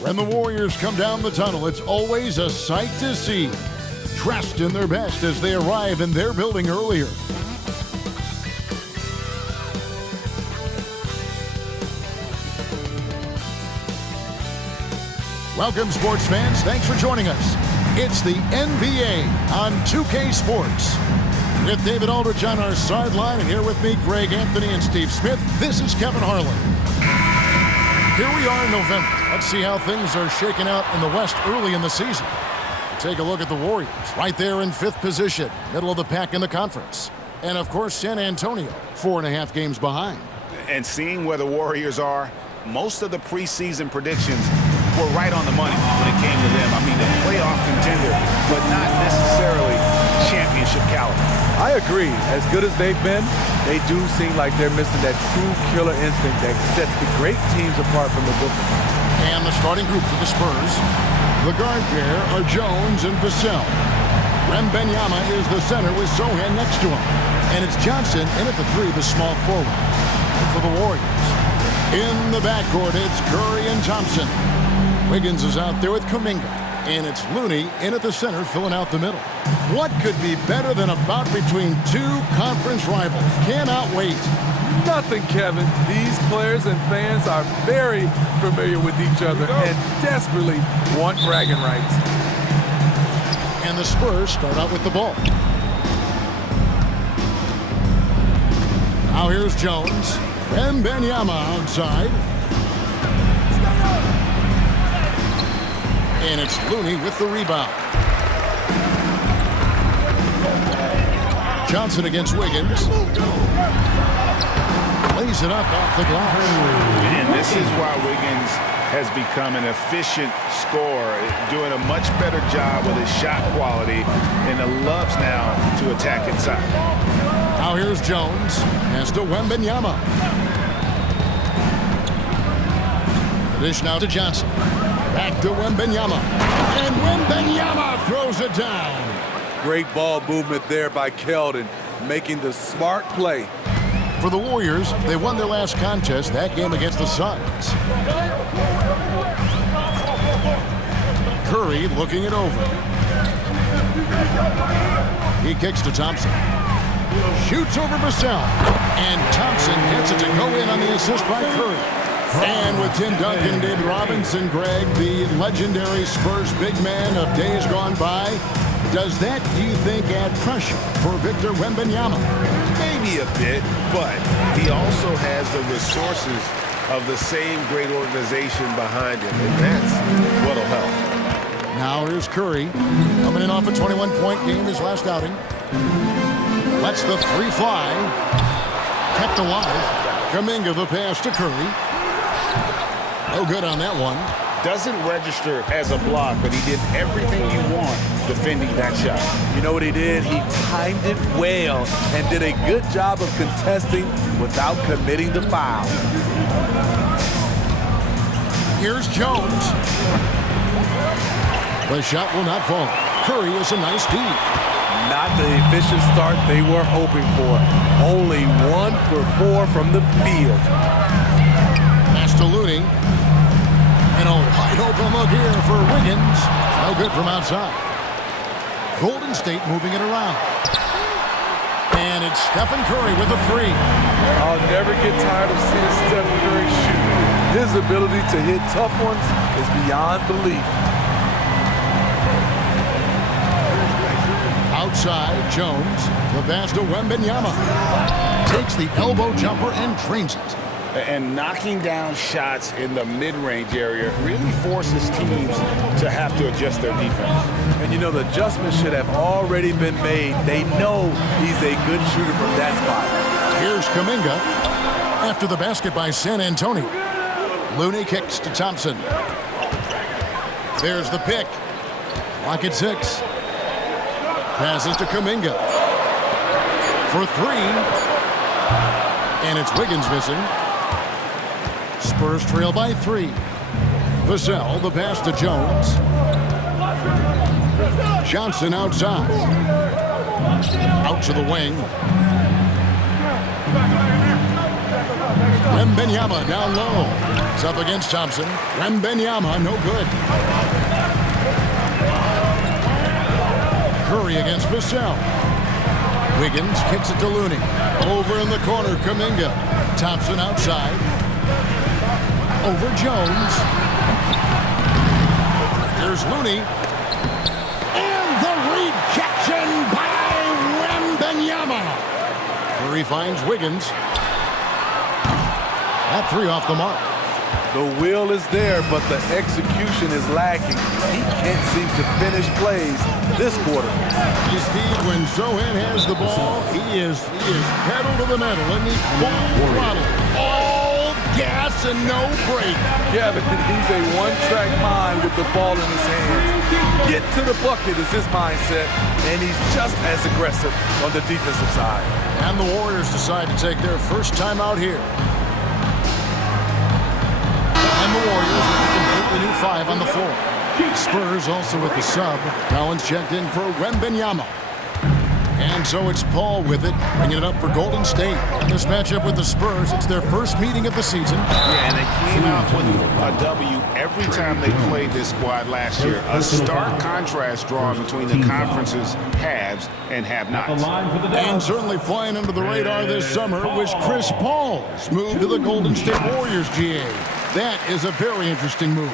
When the Warriors come down the tunnel, it's always a sight to see. Dressed in their best as they arrive in their building earlier. Welcome, sports fans. Thanks for joining us. It's the NBA on 2K Sports. With David Aldridge on our sideline, and here with me, Greg Anthony and Steve Smith, this is Kevin Harlan. Here we are in November. Let's see how things are shaking out in the West early in the season. Take a look at the Warriors, right there in 5th position, middle of the pack in the conference. And, of course, San Antonio, 4.5 games behind. And seeing where the Warriors are, most of the preseason predictions were right on the money when it came to them. I mean, a playoff contender, but not necessarily championship caliber. I agree. As good as they've been, they do seem like they're missing that true killer instinct that sets the great teams apart from the good ones. And the starting group for the Spurs. The guard pair are Jones and Vassell. Wembanyama is the center with Sohan next to him. And it's Johnson in at the 3, the small forward. And for the Warriors, in the backcourt, it's Curry and Thompson. Wiggins is out there with Kuminga. And it's Looney in at the center, filling out the middle. What could be better than a bout between two conference rivals? Cannot wait. Nothing, Kevin. These players and fans are very familiar with each other and desperately want bragging rights. And the Spurs start out with the ball. Now here's Jones. Wembanyama outside. And it's Looney with the rebound. Johnson against Wiggins. Lays it up off the glass. And this is why Wiggins has become an efficient scorer, doing a much better job with his shot quality, and loves now to attack inside. Now here's Jones. Pass to Wembanyama. The dish now to Johnson. Back to Wembanyama. And Wembanyama throws it down. Great ball movement there by Keldon, making the smart play. For the Warriors, they won their last contest, that game against the Suns. Curry looking it over. He kicks to Thompson. Shoots over Vassell. And Thompson gets it to go in on the assist by Curry. And with Tim Duncan, David Robinson, Greg, the legendary Spurs big man of days gone by, does that, do you think, add pressure for Victor Wembanyama? Maybe a bit, but he also has the resources of the same great organization behind him, and that's what'll help. Now here's Curry, coming in off a 21-point game his last outing. Lets the 3 fly. Kept alive. Kuminga the pass to Curry. No good on that one. Doesn't register as a block, but he did everything you want defending that shot. You know what he did? He timed it well and did a good job of contesting without committing the foul. Here's Jones. The shot will not fall. Curry is a nice D. Not the efficient start they were hoping for. Only 1 for 4 from the field. Pass to Looney. And a wide open look here for Wiggins. No good from outside. Golden State moving it around. And it's Stephen Curry with a 3. I'll never get tired of seeing Stephen Curry shoot. His ability to hit tough ones is beyond belief. Outside, Jones. The pass to Wembanyama. Takes the elbow jumper and drains it. And knocking down shots in the mid-range area really forces teams to have to adjust their defense. And you know, the adjustment should have already been made. They know he's a good shooter from that spot. Here's Kuminga. After the basket by San Antonio. Looney kicks to Thompson. There's the pick. Clock at 6. Passes to Kuminga. For 3. And it's Wiggins missing. Spurs trail by 3. Vassell, the pass to Jones. Johnson outside. Out to the wing. Wembanyama down low. It's up against Thompson. Wembanyama, no good. Curry against Vassell. Wiggins kicks it to Looney. Over in the corner, Kuminga. Thompson outside. Over Jones. There's Looney. And the rejection by Wembanyama. Curry finds Wiggins. That three off the mark. The will is there, but the execution is lacking. He can't seem to finish plays this quarter. Hey, Steve, when Sohan has the ball, he is pedal to the metal, and he's full throttle. All gas and no break. Kevin, he's a one-track mind with the ball in his hands. Get to the bucket is his mindset, and he's just as aggressive on the defensive side. And the Warriors decide to take their first time out here. And the Warriors with a completely new five on the floor. Spurs also with the sub. Collins checked in for Wembanyama. And so it's Paul with it, bringing it up for Golden State. In this matchup with the Spurs, it's their first meeting of the season. Yeah, and they came out with a W every time they played this squad last year. A stark contrast drawn between the conference's haves and have-nots. And certainly flying under the radar this summer was Chris Paul's move to the Golden State Warriors, GA. That is a very interesting move.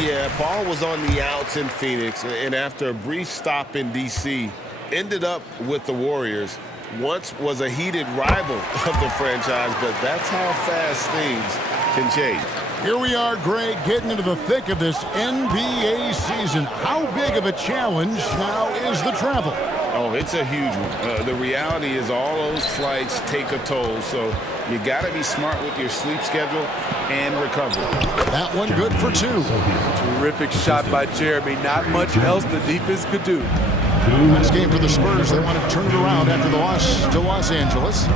Yeah, Paul was on the outs in Phoenix, and after a brief stop in D.C., ended up with the Warriors. Once was a heated rival of the franchise, but that's how fast things can change. Here we are, Greg, getting into the thick of this NBA season. How big of a challenge now is the travel? Oh, it's a huge one. The reality is all those flights take a toll, so you got to be smart with your sleep schedule and recovery. That one good for two. Terrific shot by Jeremy. Not much else the defense could do. Last game for the Spurs. They want to turn it around after the loss to Los Angeles.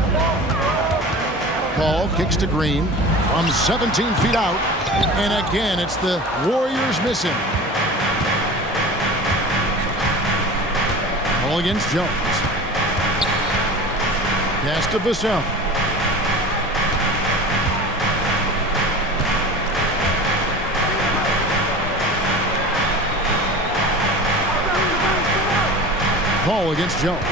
Paul kicks to Green from 17 feet out. And again, it's the Warriors missing. Paul against Jones. Pass to Vassell. Paul against Jones.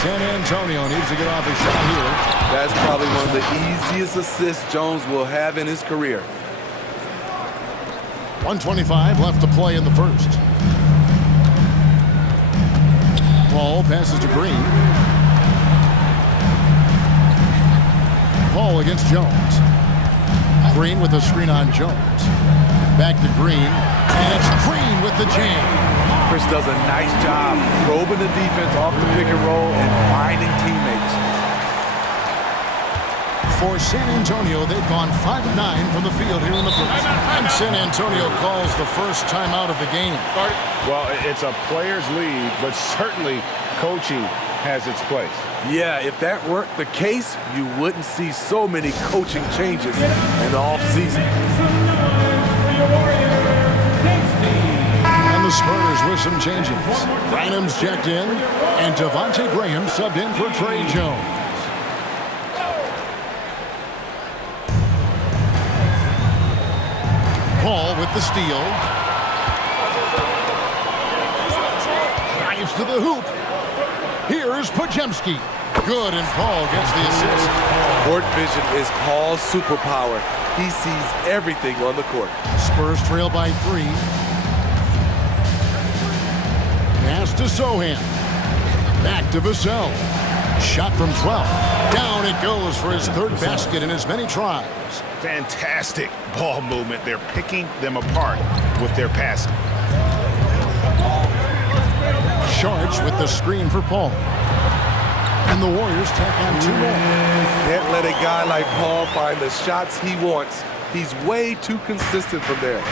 San Antonio needs to get off his shot here. That's probably one of the easiest assists Jones will have in his career. 1:25 left to play in the first. Paul passes to Green. Paul against Jones. Green with the screen on Jones. Back to Green. And it's Green with the jam. Chris does a nice job probing the defense off the pick and roll and finding teammates. For San Antonio, they've gone 5 of 9 from the field here in the first. And San Antonio calls the first timeout of the game. Well, it's a player's league, but certainly coaching has its place. Yeah, if that weren't the case, you wouldn't see so many coaching changes in the offseason. The Spurs with some changes. Rynham's checked in, and Devontae Graham subbed in for Trey Jones. Paul with the steal. Drives to the hoop. Here's Podziemski. Good, and Paul gets the assist. Court vision is Paul's superpower. He sees everything on the court. Spurs trail by 3. Pass to Sohan. Back to Vassell. Shot from 12. Down it goes for his third basket in as many tries. Fantastic ball movement. They're picking them apart with their passing. Sharks with the screen for Paul. And the Warriors tack on 2 more. Can't let a guy like Paul find the shots he wants. He's way too consistent from there.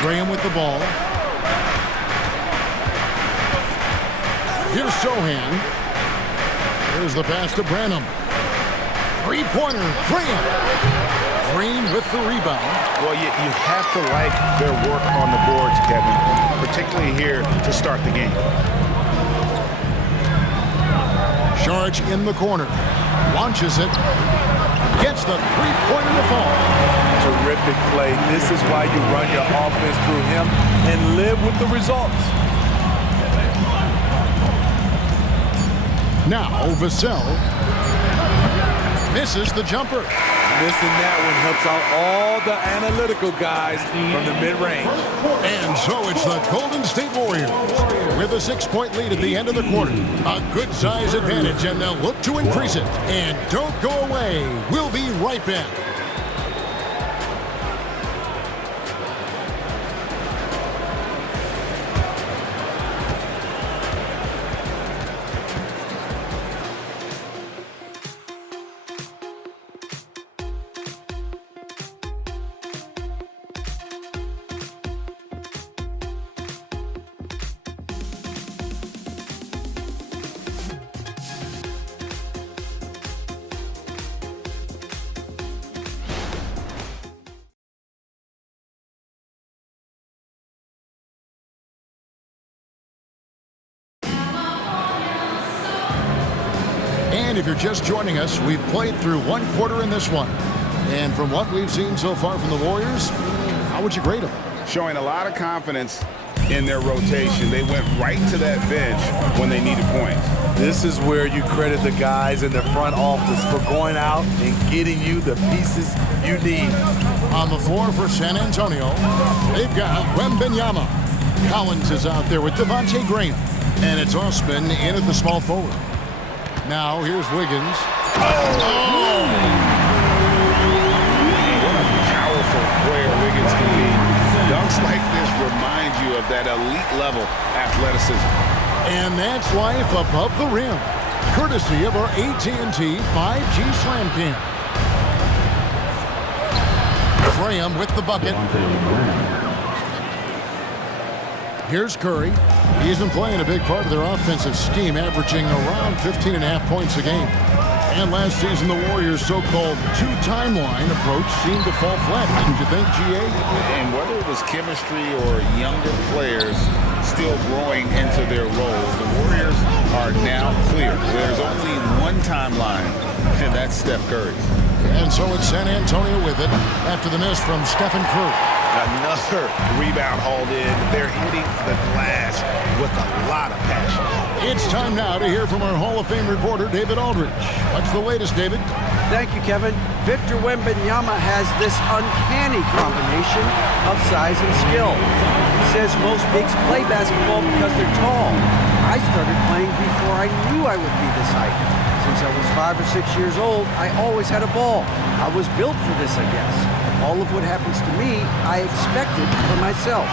Graham with the ball. Here's Sohan. Here's the pass to Branham. Three-pointer, Graham. Green with the rebound. Well, you have to like their work on the boards, Kevin, particularly here to start the game. Charge in the corner. Launches it. Gets the three-pointer to fall. Terrific play. This is why you run your offense through him and live with the results. Now Vassell misses the jumper. Missing that one helps out all the analytical guys from the mid-range. And so it's the Golden State Warriors with a 6-point lead at the end of the quarter. A good size advantage, and they'll look to increase it. And don't go away. We'll be right back. And if you're just joining us, we've played through one quarter in this one. And from what we've seen so far from the Warriors, how would you grade them? Showing a lot of confidence in their rotation. They went right to that bench when they needed points. This is where you credit the guys in the front office for going out and getting you the pieces you need. On the floor for San Antonio, they've got Wembanyama. Collins is out there with Devontae Graham. And it's Osman in at the small forward. Now, here's Wiggins. What a powerful player Wiggins can be. Dunks like this remind you of that elite level athleticism. And that's life above the rim, courtesy of our AT&T 5G Slam Cam. Graham with the bucket. Here's Curry. He's been playing a big part of their offensive scheme, averaging around 15.5 points a game. And last season, the Warriors' so-called two-timeline approach seemed to fall flat, didn't you think, GA? And whether it was chemistry or younger players still growing into their roles, the Warriors are now clear. There's only one timeline, and that's Steph Curry's. And so it's San Antonio with it after the miss from Stephen Curry. Another rebound hauled in. They're hitting the glass with a lot of passion. It's time now to hear from our Hall of Fame reporter, David Aldridge. What's the latest, David? Thank you, Kevin. Victor Wembanyama has this uncanny combination of size and skill. He says most bigs play basketball because they're tall. I started playing before I knew I would be this height. Since I was 5 or 6 years old, I always had a ball. I was built for this, I guess. All of what happens to me, I expected for myself.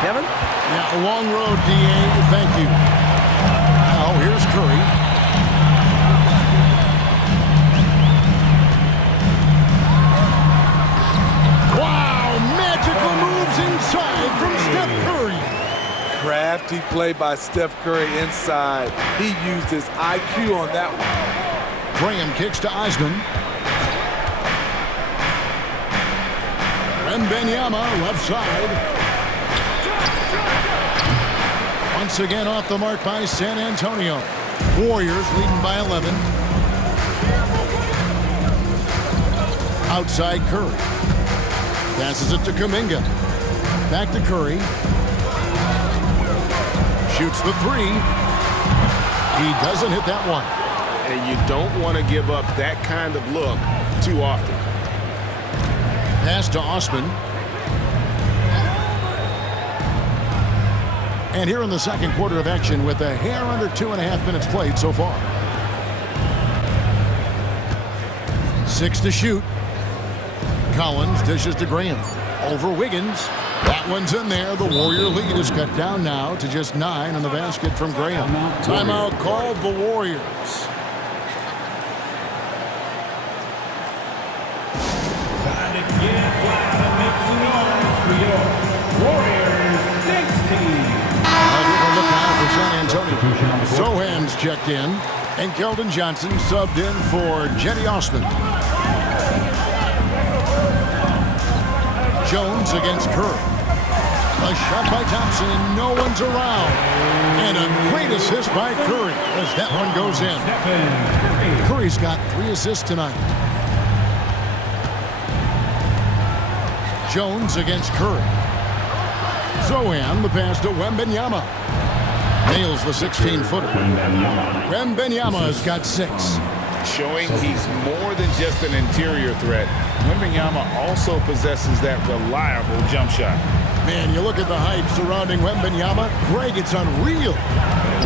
Kevin? Yeah, a long road, D.A. Thank you. Now, here's Curry. Wow, magical moves inside from Steph Curry. Crafty play by Steph Curry inside. He used his IQ on that one. Graham kicks to Osman. Wembanyama, left side. Once again off the mark by San Antonio. Warriors leading by 11. Outside Curry. Passes it to Kuminga. Back to Curry. Shoots the three. He doesn't hit that one. And you don't want to give up that kind of look too often. Pass to Osman. And here in the second quarter of action with a hair under 2.5 minutes played so far. 6 to shoot. Collins dishes to Graham. Over Wiggins. That one's in there. The Warrior lead is cut down now to just 9 on the basket from Graham. Timeout called the Warriors. San Antonio. Sohan's checked in, and Keldon Johnson subbed in for Jetty Osman. Jones against Curry. A shot by Thompson, and no one's around. And a great assist by Curry as that one goes in. Curry's got 3 assists tonight. Jones against Curry. Zohan, the pass to Wembanyama. Nails the 16-footer. Wembanyama's got 6. Showing he's more than just an interior threat. Wembanyama also possesses that reliable jump shot. Man, you look at the hype surrounding Wembanyama. Greg, it's unreal.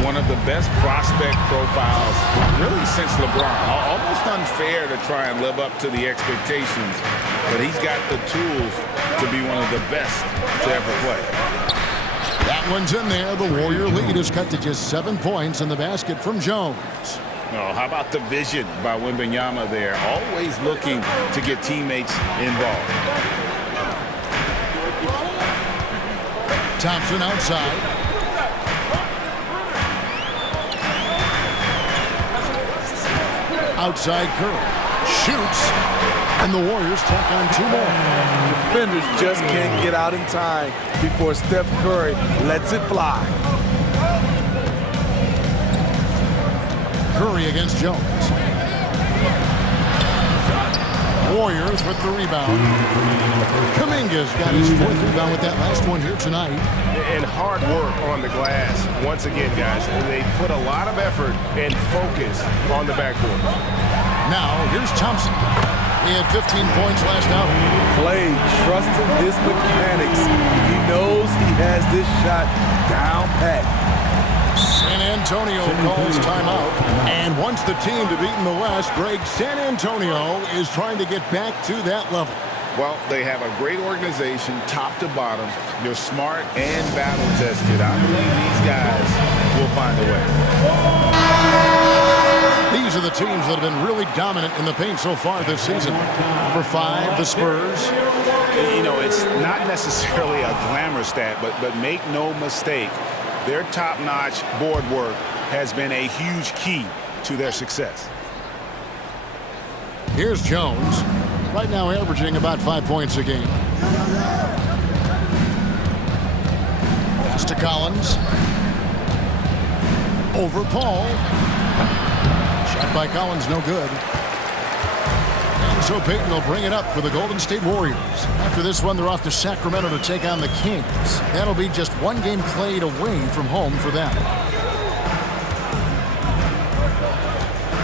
One of the best prospect profiles really since LeBron. Almost unfair to try and live up to the expectations, but he's got the tools to be one of the best to ever play. That one's in there. The Warrior lead is cut to just 7 points in the basket from Jones. Oh, how about the vision by Wembanyama there? Always looking to get teammates involved. Thompson outside. Outside Curry. Shoots. And the Warriors tack on 2 more. Defenders just can't get out in time before Steph Curry lets it fly. Curry against Jones. Warriors with the rebound. Kuminga's got his 4th rebound with that last one here tonight. And hard work on the glass. Once again, guys, they put a lot of effort and focus on the backboard. Now, here's Thompson. He had 15 points last outing. Clay trusting his mechanics. He knows he has this shot down pat. San Antonio calls timeout. And wants the team to beat in the West. Greg, San Antonio is trying to get back to that level. Well, they have a great organization, top to bottom. They're smart and battle-tested. I believe these guys will find a way. These are the teams that have been really dominant in the paint so far this season. Number 5, the Spurs. You know, it's not necessarily a glamour stat, but make no mistake, their top-notch board work has been a huge key to their success. Here's Jones. Right now averaging about 5 points a game. Pass to Collins. Over Paul. Shot by Collins, no good. And so Payton will bring it up for the Golden State Warriors. After this one, they're off to Sacramento to take on the Kings. That'll be just 1 game played away from home for them.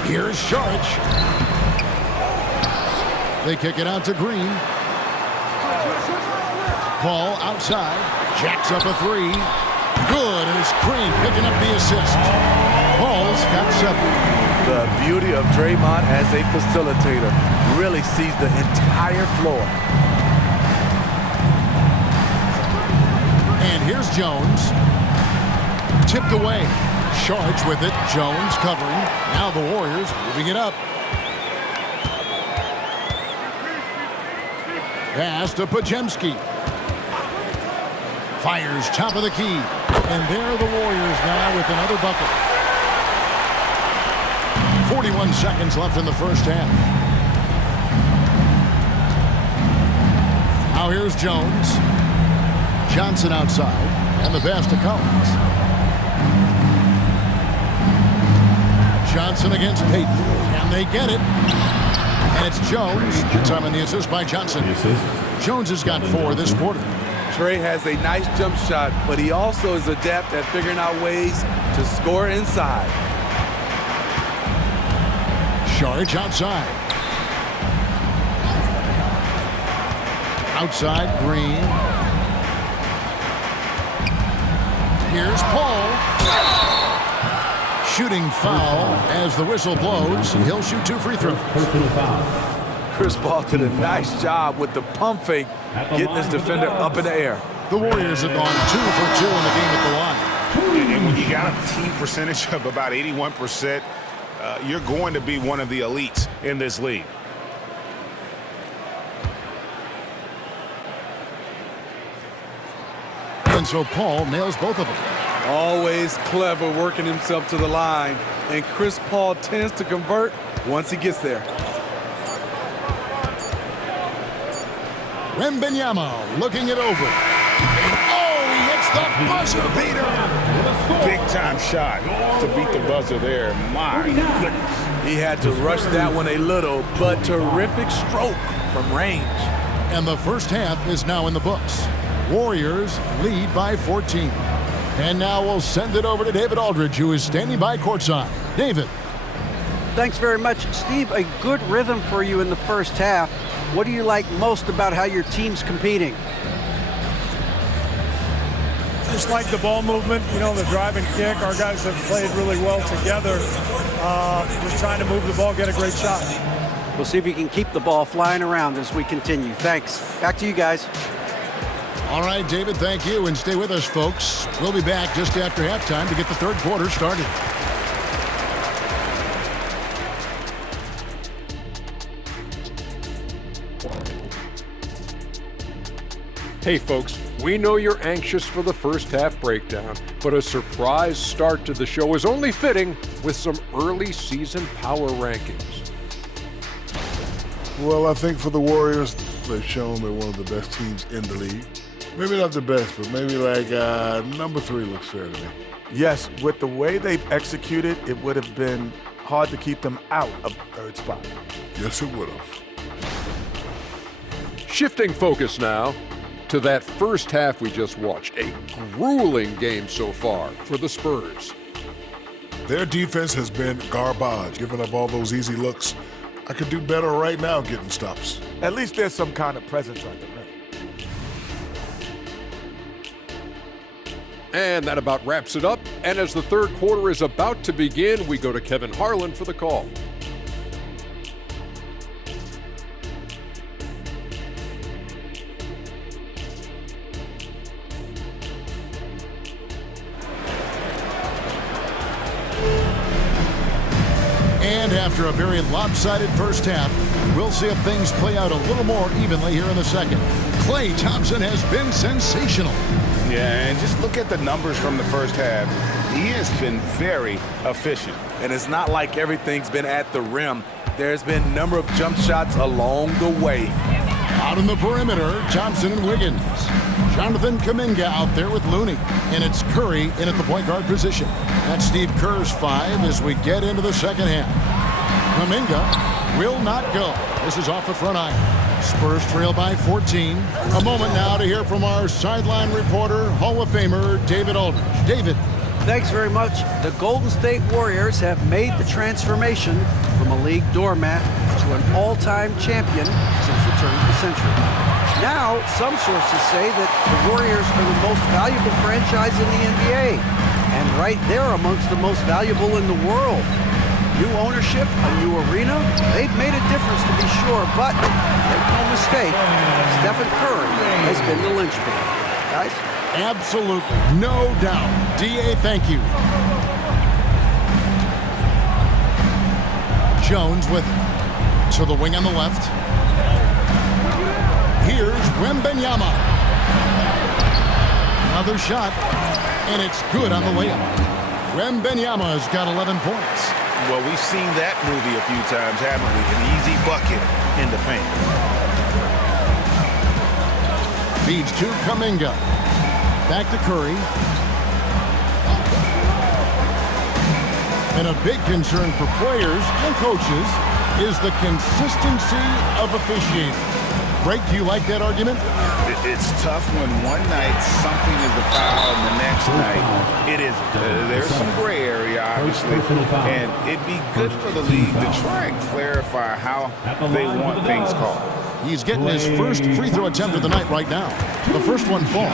Here's Saric. They kick it out to Green. Paul outside. Jacks up a 3. Good, and it's Green picking up the assist. Paul's got 7. The beauty of Draymond as a facilitator really sees the entire floor. And here's Jones. Tipped away. Saric with it. Jones covering. Now the Warriors moving it up. Pass to Pajemski. Fires top of the key. And there are the Warriors now with another bucket. 41 seconds left in the first half. Now here's Jones. Johnson outside. And the pass to Collins. Johnson against Payton. And they get it. And it's Jones. Good time on the assist by Johnson. Jones has got 4 this quarter. Trey has a nice jump shot, but he also is adept at figuring out ways to score inside. Saric outside. Outside, Green. Here's Paul. Shooting foul as the whistle blows. He'll shoot 2 free throws. Chris Paul did a nice job with the pump fake, getting his defender up in the air. The Warriors have gone 2 for 2 in the game at the line. And when you got a team percentage of about 81%, you're going to be one of the elites in this league. And so Paul nails both of them. Always clever working himself to the line, and Chris Paul tends to convert once he gets there. Wembanyama looking it over. Oh, the buzzer beater. Big-time shot to beat the buzzer there. My goodness. He had to rush that one a little, but terrific stroke from range. And the first half is now in the books. Warriors lead by 14. And now we'll send it over to David Aldridge, who is standing by courtside. David. Thanks very much, Steve. A good rhythm for you in the first half. What do you like most about how your team's competing? Just like the ball movement, you know, the drive and kick. Our guys have played really well together. Just trying to move the ball, get a great shot. We'll see if you can keep the ball flying around as we continue. Thanks. Back to you guys. All right, David, thank you. And stay with us, folks. We'll be back just after halftime to get the third quarter started. Hey folks, we know you're anxious for the first half breakdown, but a surprise start to the show is only fitting with some early season power rankings. Well, I think for the Warriors, they've shown they're one of the best teams in the league. Maybe not the best, but maybe like number 3 looks fair to me. Yes, with the way they've executed, it would have been hard to keep them out of the third spot. Yes, it would have. Shifting focus now to that first half we just watched. A grueling game so far for the Spurs. Their defense has been garbage, giving up all those easy looks. I could do better right now getting stops. At least there's some kind of presence at the rim. And that about wraps it up. And as the third quarter is about to begin, we go to Kevin Harlan for the call. And after a very lopsided first half, we'll see if things play out a little more evenly here in the second. Klay Thompson has been sensational. Yeah, and just look at the numbers from the first half. He has been very efficient. And it's not like everything's been at the rim. There's been a number of jump shots along the way. Out in the perimeter, Thompson and Wiggins. Jonathan Kuminga out there with Looney. And it's Curry in at the point guard position. That's Steve Kerr's 5 as we get into the second half. Kuminga will not go. This is off the front iron. Spurs trail by 14. A moment now to hear from our sideline reporter, Hall of Famer David Aldridge. David. Thanks very much. The Golden State Warriors have made the transformation from a league doormat to an all-time champion since the turn of the century. Now, some sources say that the Warriors are the most valuable franchise in the NBA, and right there amongst the most valuable in the world. New ownership, a new arena, they've made a difference to be sure, but make no mistake, Stephen Curry has been the linchpin. Guys? Absolutely, no doubt. D.A., thank you. Jones with it. To the wing on the left. Here's Wembanyama. Another shot, and it's good on the layup. Wembanyama's got 11 points. Well, we've seen that movie a few times, haven't we? An easy bucket in the paint. Feeds to Kuminga. Back to Curry. And a big concern for players and coaches is the consistency of officiating. Greg, do you like that argument? It's tough when one night something is a foul and the next night it isn't. There's some gray area, obviously, and it'd be good for the league to try and clarify how they want things called. He's getting his first free throw attempt of the night right now. The first one falls.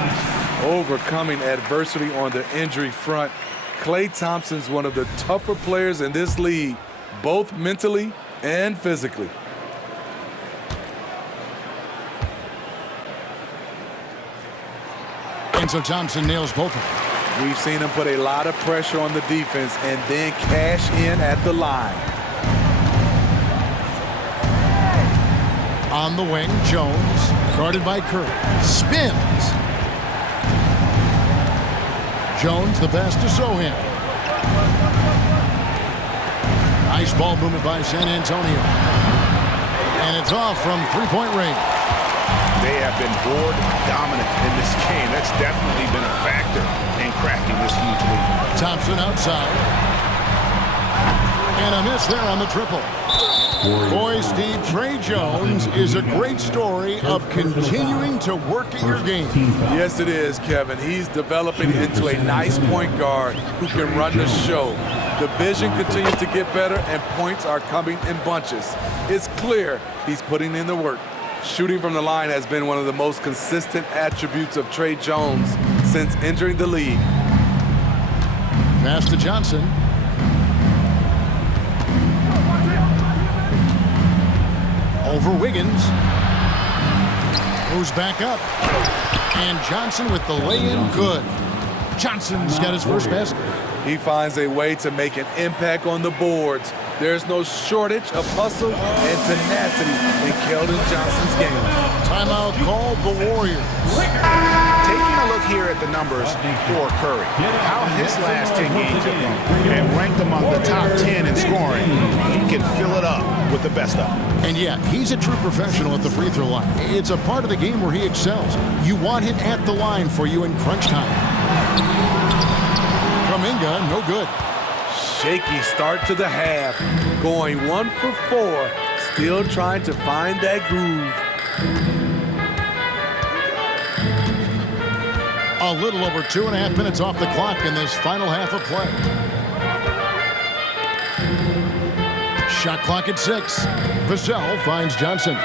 Overcoming adversity on the injury front. Klay Thompson's one of the tougher players in this league, both mentally and physically. And so Thompson nails both of them. We've seen him put a lot of pressure on the defense and then cash in at the line. On the wing, Jones, guarded by Curry. Spins. Jones, the pass to Sohan. Nice ball movement by San Antonio. And it's off from three-point range. They have been board dominant in this game. That's definitely been a factor in crafting this huge lead. Thompson outside. And a miss there on the triple. Boy, Steve, Trey Jones is a great story of continuing to work at your game. Yes, it is, Kevin. He's developing into a nice point guard who can run the show. The vision continues to get better, and points are coming in bunches. It's clear he's putting in the work. Shooting from the line has been one of the most consistent attributes of Trey Jones since entering the league. Pass to Johnson. Over Wiggins. Goes back up. And Johnson with the lay-in good. Johnson's got his first basket. He finds a way to make an impact on the boards. There's no shortage of hustle and tenacity in Keldon Johnson's game. Timeout called the Warriors. Taking a look here at the numbers for Curry, how his last 10 games have gone, and ranked among the top 10 in scoring, he can fill it up with the best of them. And yeah, he's a true professional at the free throw line. It's a part of the game where he excels. You want him at the line for you in crunch time. Kuminga, no good. Shaky start to the half, going 1 for 4, still trying to find that groove. A little over 2.5 minutes off the clock in this final half of play. Shot clock at 6. Vassell finds Johnson.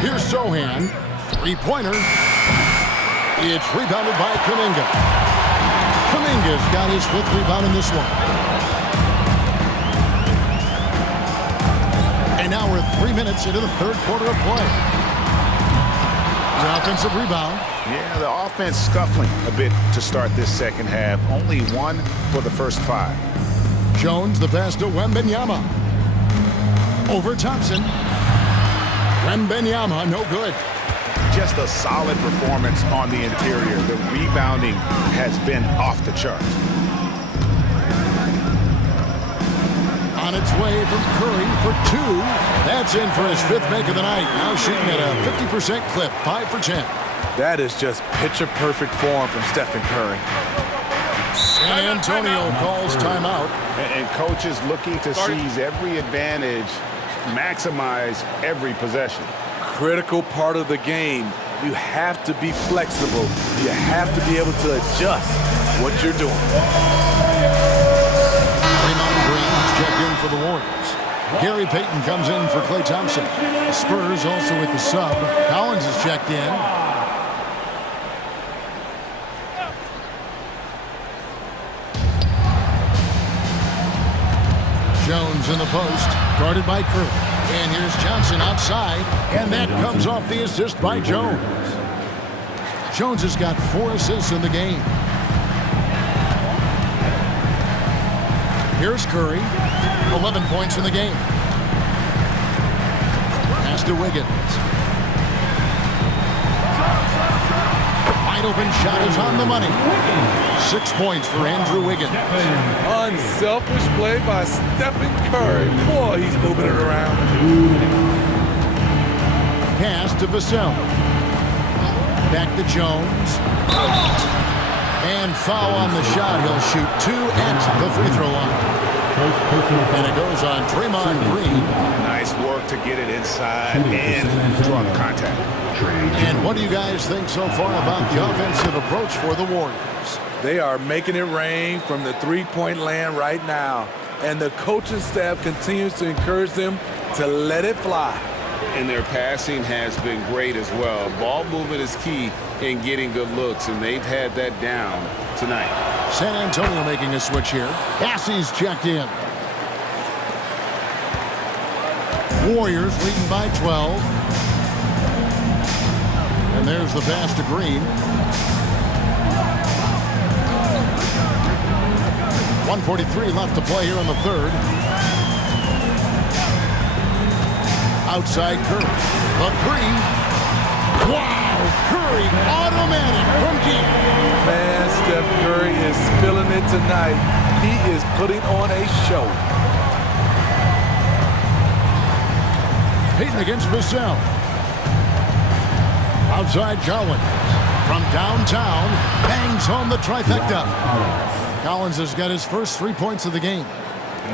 Here's Sohan. Three-pointer. It's rebounded by Kuminga. Kuminga's got his 5th rebound in this one. And now we're 3 minutes into the 3rd quarter of play. The offensive rebound. Yeah, the offense scuffling a bit to start this second half. Only 1 for the first 5. Jones, the pass to Wembanyama. Over Thompson. Wembanyama, no good. Just a solid performance on the interior. The rebounding has been off the charts. On its way from Curry for 2. That's in for his 5th make of the night. Now shooting at a 50% clip, 5 for 10. That is just picture-perfect form from Stephen Curry. San Antonio calls timeout. And coaches looking to seize every advantage, maximize every possession. Critical part of the game. You have to be flexible. You have to be able to adjust what you're doing. Draymond Green is checked in for the Warriors. Gary Payton comes in for Klay Thompson. The Spurs also with the sub. Collins is checked in. Jones in the post, guarded by Curry. And here's Johnson outside, and that comes off the assist by Jones. Jones has got 4 assists in the game. Here's Curry, 11 points in the game. Pass to Wiggins. Wide open shot is on the money. 6 points for Andrew Wiggins. Unselfish play by Stephen Curry. Boy, he's moving it around. Pass to Vassell. Back to Jones. And foul on the shot. He'll shoot 2 at the free throw line. And it goes on Draymond Green. Nice work to get it inside and draw the contact. And what do you guys think so far about the offensive approach for the Warriors? They are making it rain from the three-point land right now. And the coaching staff continues to encourage them to let it fly. And their passing has been great as well. Ball movement is key in getting good looks, and they've had that down tonight. San Antonio making a switch here. Bassey's checked in. Warriors leading by 12. And there's the pass to Green. 1:43 left to play here in the 3rd. Outside Curry. The 3. Wow! Curry automatic from deep. Man, Steph Curry is feeling it tonight. He is putting on a show. Payton against Vassell. Outside Collins. From downtown, bangs home the trifecta. Collins has got his first 3 points of the game.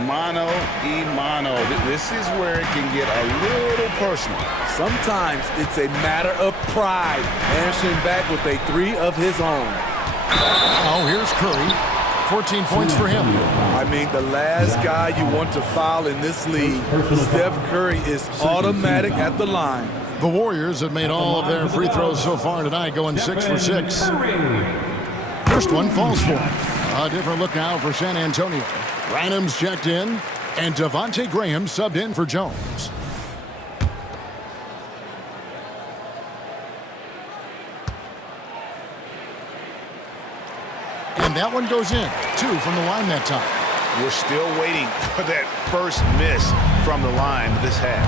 Mano y mano. This is where it can get a little personal. Sometimes it's a matter of pride, answering back with a 3 of his own. Now here's Curry. 14 points for him. I mean, the last guy you want to foul in this league, Steph Curry, is automatic at the line. The Warriors have made all of their free throws so far tonight, going 6 for 6. First one falls for him. A different look now for San Antonio. Branham's checked in, and Devontae Graham subbed in for Jones. And that one goes in. 2 from the line that time. We're still waiting for that first miss from the line this half.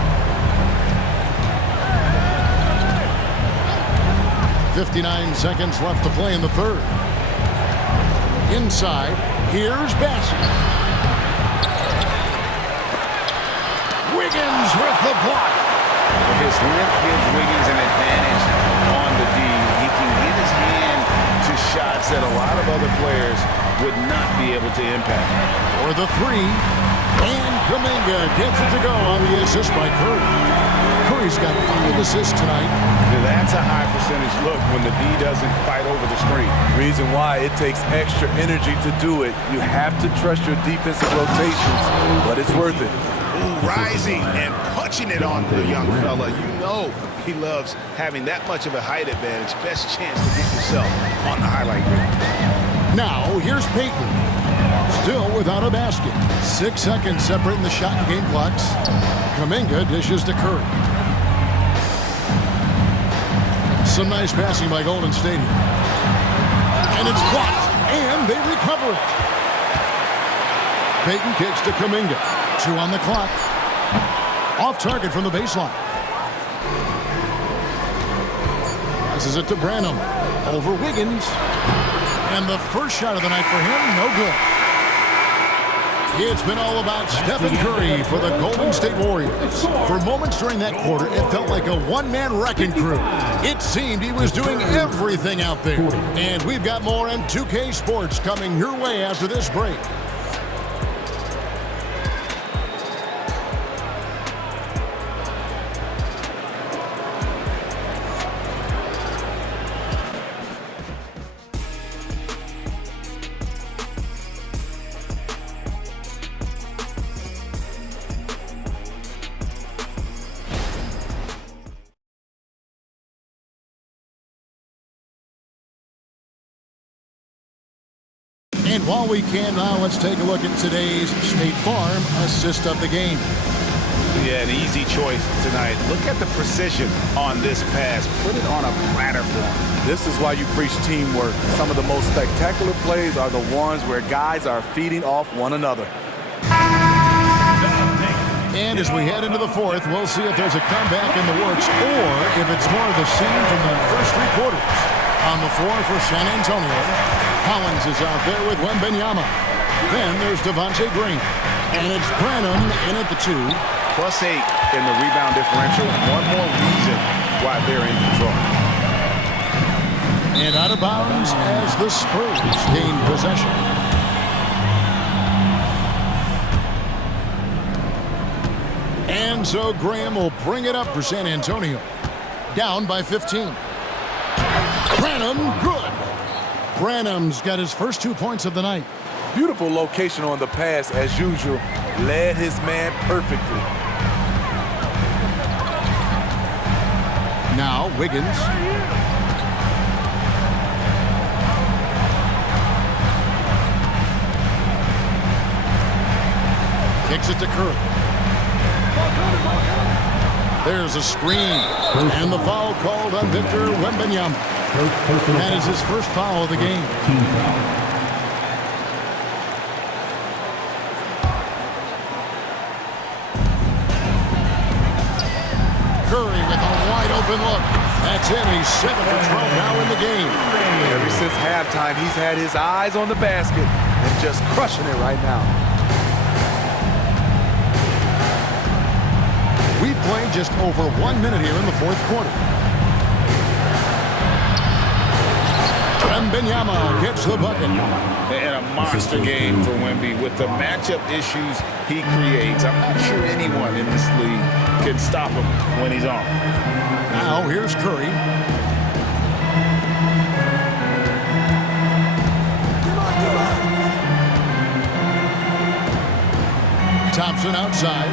59 seconds left to play in the third. Inside, here's Bassett. Wiggins with the block. His length gives Wiggins an advantage on the D. He can get his hand to shots that a lot of other players would not be able to impact. For the 3, and Kuminga gets it to go on the assist by Curry. Curry's got 5 assists tonight. That's a high percentage look when the D doesn't fight over the screen. Reason why it takes extra energy to do it. You have to trust your defensive rotations, but it's worth it. Ooh, rising and punching it on the young fella. You know he loves having that much of a height advantage. Best chance to get yourself on the highlight reel. Now, here's Payton. Still without a basket. 6 seconds separating the shot and game clocks. Kuminga dishes to Curry. Some nice passing by Golden State. And it's blocked, and they recover it. Payton kicks to Kuminga. 2 on the clock. Off target from the baseline. Passes it to Branham. Over Wiggins. And the first shot of the night for him, no good. It's been all about Stephen Curry for the Golden State Warriors. For moments during that quarter, it felt like a one-man wrecking crew. It seemed he was doing everything out there. And we've got more on 2K Sports coming your way after this break. And while we can now, let's take a look at today's State Farm assist of the game. Yeah, an easy choice tonight. Look at the precision on this pass. Put it on a platter for him. This is why you preach teamwork. Some of the most spectacular plays are the ones where guys are feeding off one another. And as we head into the fourth, we'll see if there's a comeback in the works or if it's more of the same from the first 3 quarters. On the floor for San Antonio, Collins is out there with Wembanyama. Then there's Devontae Green. And it's Branham in at the 2. +8 in the rebound differential. One more reason why they're in control. And out of bounds as the Spurs gain possession. And so Graham will bring it up for San Antonio. Down by 15. Branham, good. Branham's got his first 2 points of the night. Beautiful location on the pass as usual. Led his man perfectly. Now Wiggins. Kicks it to Curry. There's a screen. And the foul called on Victor Wembanyama. That is his first foul of the game. Curry with a wide open look. That's it. He's 7 for 12 now in the game. Ever since halftime, he's had his eyes on the basket and just crushing it right now. We played just over 1 minute here in the fourth quarter. Wembanyama gets the bucket. And a monster game for Wemby with the matchup issues he creates. I'm not sure anyone in this league can stop him when he's on. Now here's Curry. Thompson outside.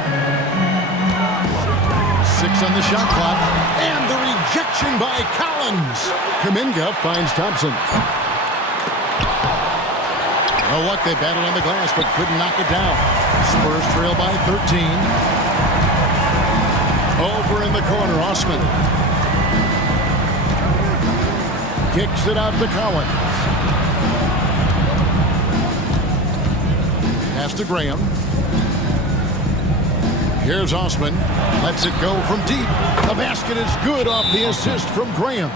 6 on the shot clock. And the rejection by Collins. Kuminga finds Thompson. Oh, look, they battled on the glass, but couldn't knock it down. Spurs trail by 13. Over in the corner, Osman. Kicks it out to Collins. Pass to Graham. Here's Osman. Lets it go from deep. The basket is good off the assist from Graham.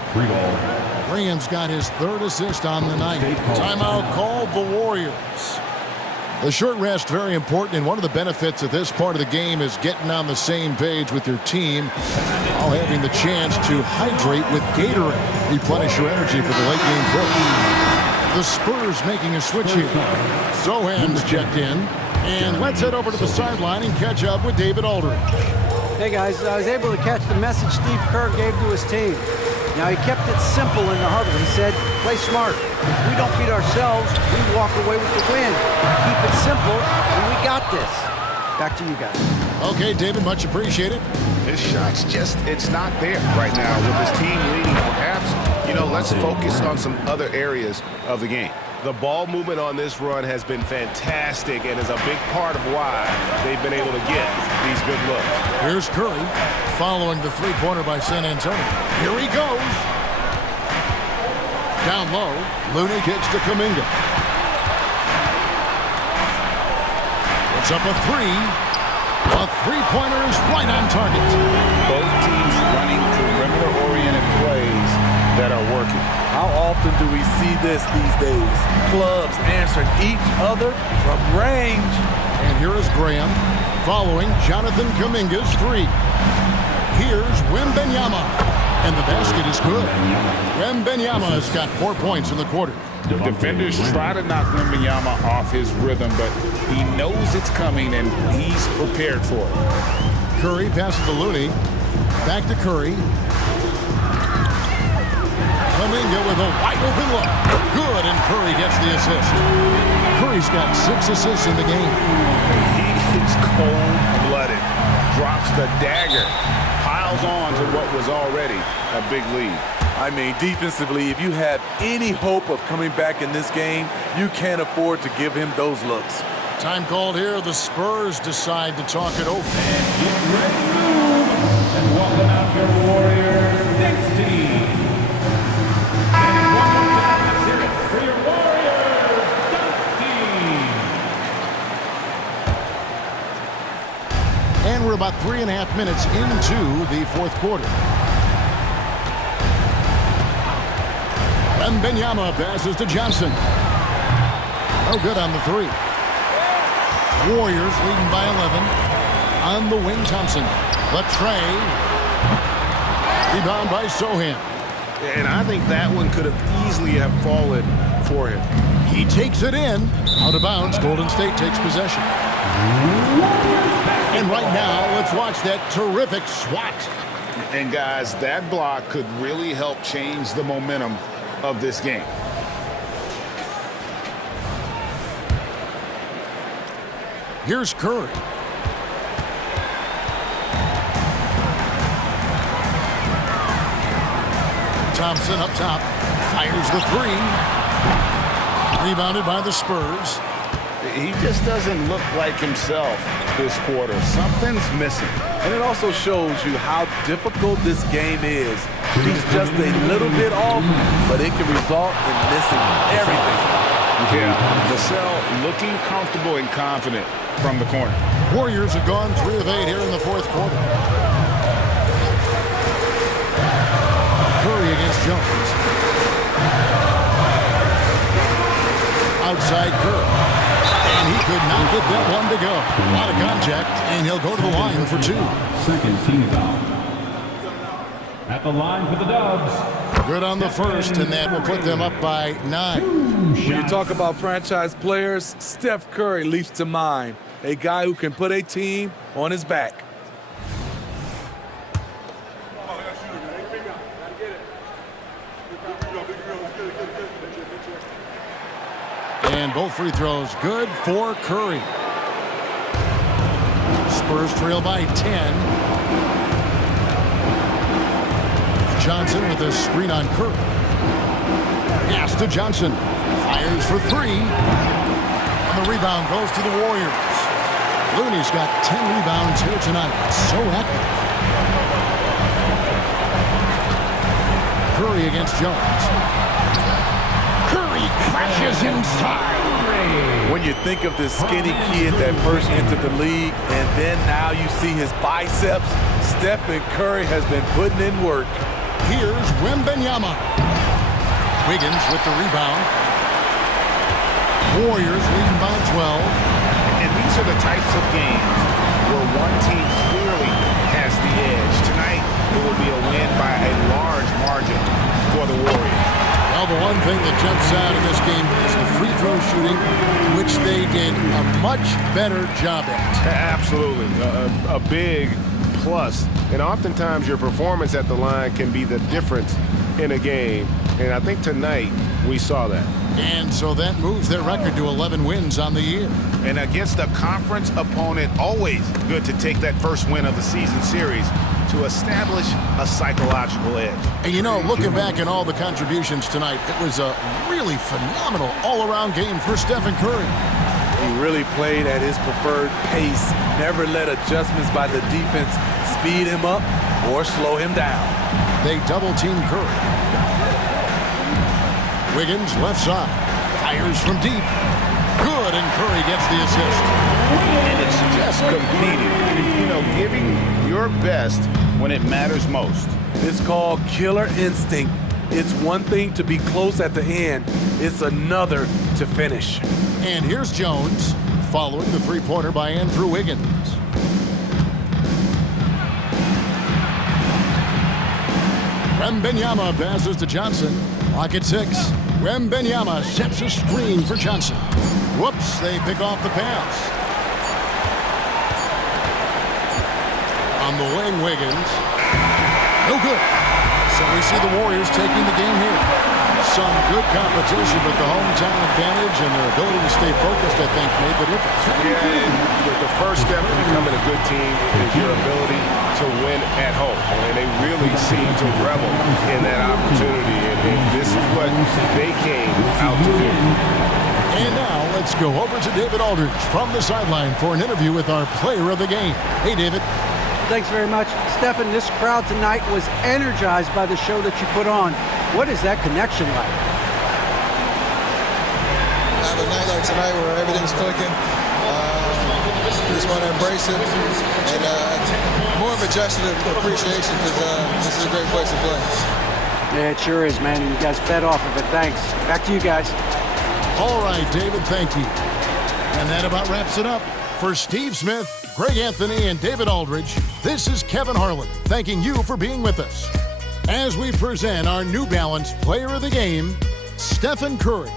Graham's got his 3rd assist on the night. Timeout called the Warriors. The short rest, very important, and one of the benefits of this part of the game is getting on the same page with your team, while having the chance to hydrate with Gatorade. Replenish your energy for the late game push. The Spurs making a switch here. Sohan's checked in. And let's head over to the sideline and catch up with David Aldridge. Hey guys, I was able to catch the message Steve Kerr gave to his team. Now he kept it simple in the huddle. He said, play smart. If we don't beat ourselves, we walk away with the win. Keep it simple, and we got this. Back to you guys. Okay, David, much appreciated. His shot's just, it's not there right now with his team leading. Perhaps, let's focus on some other areas of the game. The ball movement on this run has been fantastic and is a big part of why they've been able to get these good looks. Here's Curry following the three-pointer by San Antonio. Here he goes. Down low, Looney kicks to Kuminga. It's up a 3. A three-pointer is right on target. Both teams running perimeter-oriented plays that are working. How often do we see this these days? Clubs answering each other from range. And here is Graham following Jonathan Kuminga's 3. Here's Wembanyama. And the basket is good. Wembanyama has got 4 points in the quarter. Defenders try to knock Wembanyama off his rhythm, but he knows it's coming and he's prepared for it. Curry passes to Looney. Back to Curry. Kuminga with a wide open look. Good, and Curry gets the assist. Curry's got 6 assists in the game. He is cold-blooded. Drops the dagger. Piles on to what was already a big lead. I mean, defensively, if you have any hope of coming back in this game, you can't afford to give him those looks. Time called here. The Spurs decide to talk it over. And get ready to move. And welcome out your Warriors next team. And one more time, let's hear it for your Warriors dunk team. And we're about 3.5 minutes into the fourth quarter. Wembanyama passes to Johnson. No good on the 3. Warriors leading by 11. On the wing, Thompson. Latrey. Rebound by Sohan. And I think that one could have easily have fallen for him. He takes it in. Out of bounds. Golden State takes possession. And right now, let's watch that terrific swat. And guys, that block could really help change the momentum of this game. Here's Curry. Thompson up top. Fires the 3. Rebounded by the Spurs. He just doesn't look like himself this quarter. Something's missing. And it also shows you how difficult this game is. He's just a little bit off, but it can result in missing everything. Yeah, Vassell looking comfortable and confident from the corner. Warriors have gone 3 of 8 here in the fourth quarter. Curry against Jones. Outside Curry. And And he could not get that one to go. A lot of contact, and he'll go to the line for 2. Second team foul. At the line for the Dubs. Good on the first, and that will put them up by 9. When you talk about franchise players, Steph Curry leaps to mind. A guy who can put a team on his back. And both free throws good for Curry. Spurs trail by 10. Johnson with a screen on Curry. Pass to Johnson. Fires for 3. And the rebound goes to the Warriors. Looney's got 10 rebounds here tonight. So active. Curry against Jones. Curry crashes inside. When you think of this skinny kid that first entered the league, and then now you see his biceps, Stephen Curry has been putting in work. Here's Wembanyama. Wiggins with the rebound. Warriors leading by 12. And these are the types of games where one team clearly has the edge. Tonight, it will be a win by a large margin for the Warriors. Well, the one thing that jumps out in this game is the free throw shooting, which they did a much better job at. Absolutely. A big plus. And oftentimes your performance at the line can be the difference in a game. And I think tonight we saw that. And so that moves their record to 11 wins on the year. And against a conference opponent, always good to take that first win of the season series to establish a psychological edge. And you know, looking back at all the contributions tonight, it was a really phenomenal all-around game for Stephen Curry. He really played at his preferred pace, never let adjustments by the defense speed him up or slow him down. They double-team Curry. Wiggins left side, fires from deep. Good, and Curry gets the assist. And it's just competing, you know, giving your best when it matters most. It's called killer instinct. It's one thing to be close at the end. It's another to finish. And here's Jones, following the three-pointer by Andrew Wiggins. Wembanyama passes to Johnson. Clock at 6. Wembanyama sets a screen for Johnson. Whoops, they pick off the pass. On the wing, Wiggins. No good. So we see the Warriors taking the game here. Some good competition, but the hometown advantage and their ability to stay focused, I think, made the difference. Yeah, and the first step to becoming a good team is your ability to win at home. And they really seem to revel in that opportunity. And this is what they came out to do. And now let's go over to David Aldridge from the sideline for an interview with our player of the game. Hey, David. Thanks very much. Stephen, this crowd tonight was energized by the show that you put on. What is that connection like? Have a night like tonight where everything's clicking. We just want to embrace it. And more of a gesture of appreciation because this is a great place to play. Yeah, it sure is, man. You guys fed off of it. Thanks. Back to you guys. All right, David, thank you. And that about wraps it up. For Steve Smith, Greg Anthony, and David Aldridge, this is Kevin Harlan thanking you for being with us as we present our New Balance Player of the Game, Stephen Curry.